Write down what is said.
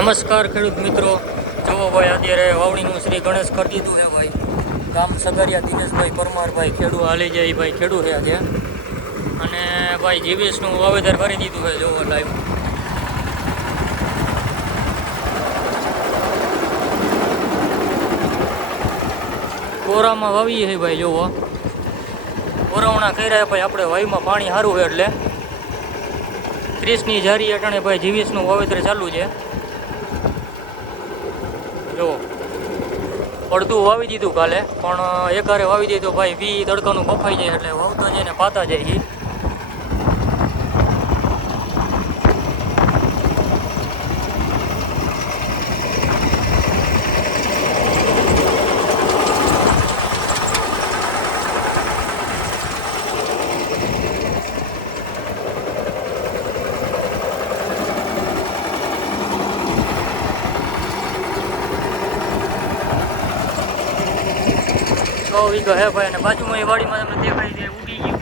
નમસ્કાર ખેડૂત મિત્રો. જુઓ ભાઈ, અત્યારે વાવણીનું શ્રી ગણેશ કરી દીધું છે ભાઈ. ગામ સગરિયા દિનેશભાઈ પરમારભાઈ ખેડૂ હાલી જાય ભાઈ ખેડૂ છે આજે. અને ભાઈ જીવીસનું વાવેતર કરી દીધું છે જોવો લાઈવ કોરામાં વાવીએ છે ભાઈ જોવો કોરાવણા કર્યા ભાઈ આપણે વાયુમાં પાણી સારું છે એટલે. ત્રીસની જારી અટાણે ભાઈ જીવીસનું વાવેતર ચાલુ છે. અડધું વાવી દીધું કાલે, પણ એકારે વાવી દીધું ભાઈ વી તડકાનું કપાઈ જાય એટલે વાવતા જાય ને પાતા જાય ઈ. છ વીઘો હે ભાઈ અને બાજુમાં એ વાડીમાં તમને દેખાય છે ઉગી ગયું.